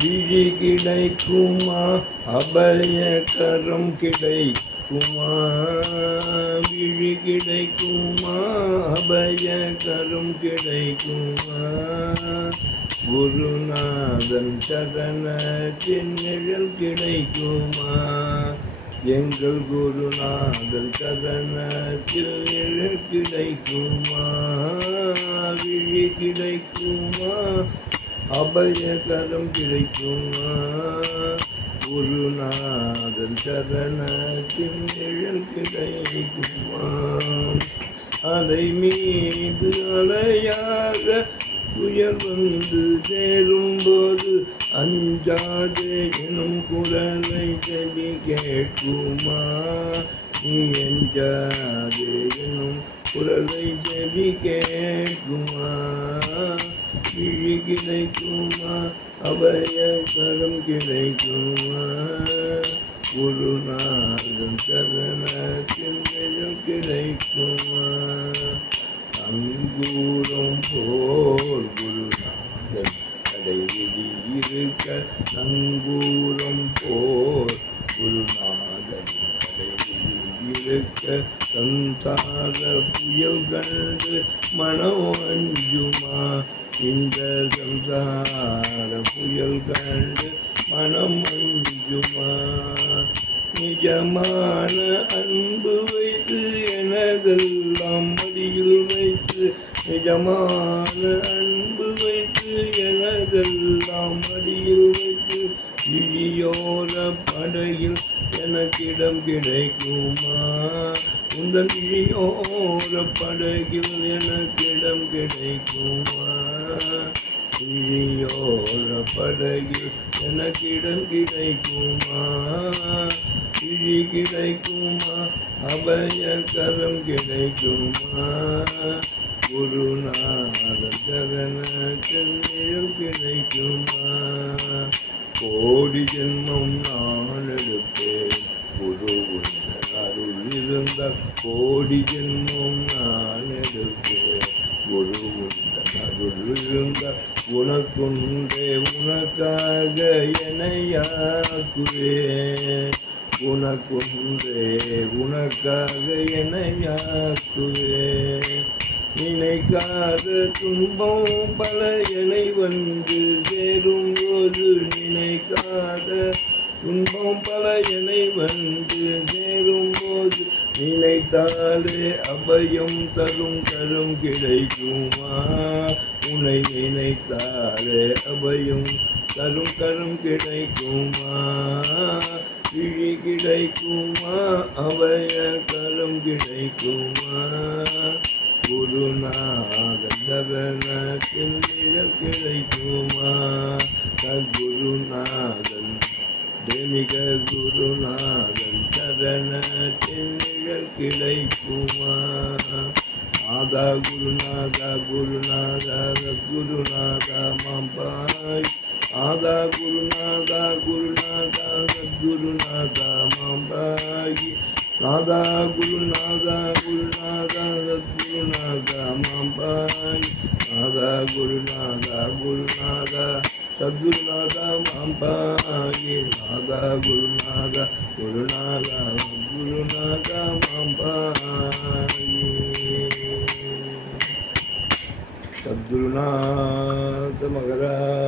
விழி கிடைக்குமா? அபயகரம் கிடைக்குமா? விழி கிடைக்குமா? அபய கரம் கிடைக்குமா? குருநாதன் சரணத்தின் நிழல் கிடைக்குமா? எங்கள் குருநாதன் சரணத்தில் நிழல் கிடைக்குமா? விழி கிடைக்குமா? அபயகரம் கிடைக்கும். குருநாதன் சரணத்தின் நிழல் கிடைக்குமா. அலை மீது அலையாக துயர் வந்து சேரும்போது அஞ்சாதே எனும் குரலை செவி கேட்குமா? நீ அஞ்சாதே எனும் குரலை செவி கேட்குமா? விழி கிடைக்குமா அபய கரம் கிடைக்குமா குருநாதன் சரணத்தில் நிழல் கிடைக்குமா அங்கூரம் போல் குருநாதன் கடைவிழி இருக்க நங்கூரம் போல் குருநாதன் கடைவிழி இருக்க சம்சார புயல் கண்டு மனம் அஞ்சுமா? இந்த சம்சார புயல் கண்டு மனம் அஞ்சுமா? நிஜமான அன்பு வைத்து எனதெல்லாம் மடியில் வைத்து நிஜமான அன்பு வைத்து எனதெல்லாம் மடியில் வைத்து இழியோர படையில் எனக்கிடம் கிடைக்குமா? உந்தன் இழியோர படகில் எனக்கிடம் கிடைக்குமா? இழியோர படகில் எனக்கிடம் கிடைக்குமா? இழி கிடைக்குமா? அபய கரம் கிடைக்குமா? குருநாத சரணத்தில் நிழல் கிடைக்குமா? கோடி ஜென்மம் நான் எடுப்பேன். குரு அருள் இருந்தால் கோடி ஜென்மம் நான் எடுப்பேன். குரு விழுந்த இருந்தால் உனக்குண்டே உனக்காக எனையாக்குவே உனக்குன்றே உனக்காக எனையாக்குவே நினைக்காத துன்பம் பல என்னை வந்து சேரும் போது நினைக்காத துன்பம் பல என்னை வந்து சேரும் போது நினைத்தாலே அபயம் தரும் கரும் கிடைக்குமா? நினைத்தாலே அபயம் தரும் கரும் கிடைக்குமா? விழி கிடைக்குமா? அபய கரம் கிடைக்குமா? குருநாத சரணத்தில் கிடைக்குமா? சத்குருநாதன் தெமிக குருநாதன் சரணத்தில் நிழல் கிடைக்குமா? Nada Guru Nada Guru Nada Guru Nada Mambai Nada Guru Nada Guru Nada Guru Nada Mambai Nada Guru Nada Guru Nada Guru Nada Mambai Nada Guru Nada Guru Nada Sadgurunada Mampaye Nada Gurunada Gurunada Gurunada Mampaye Raghunath મહારાજ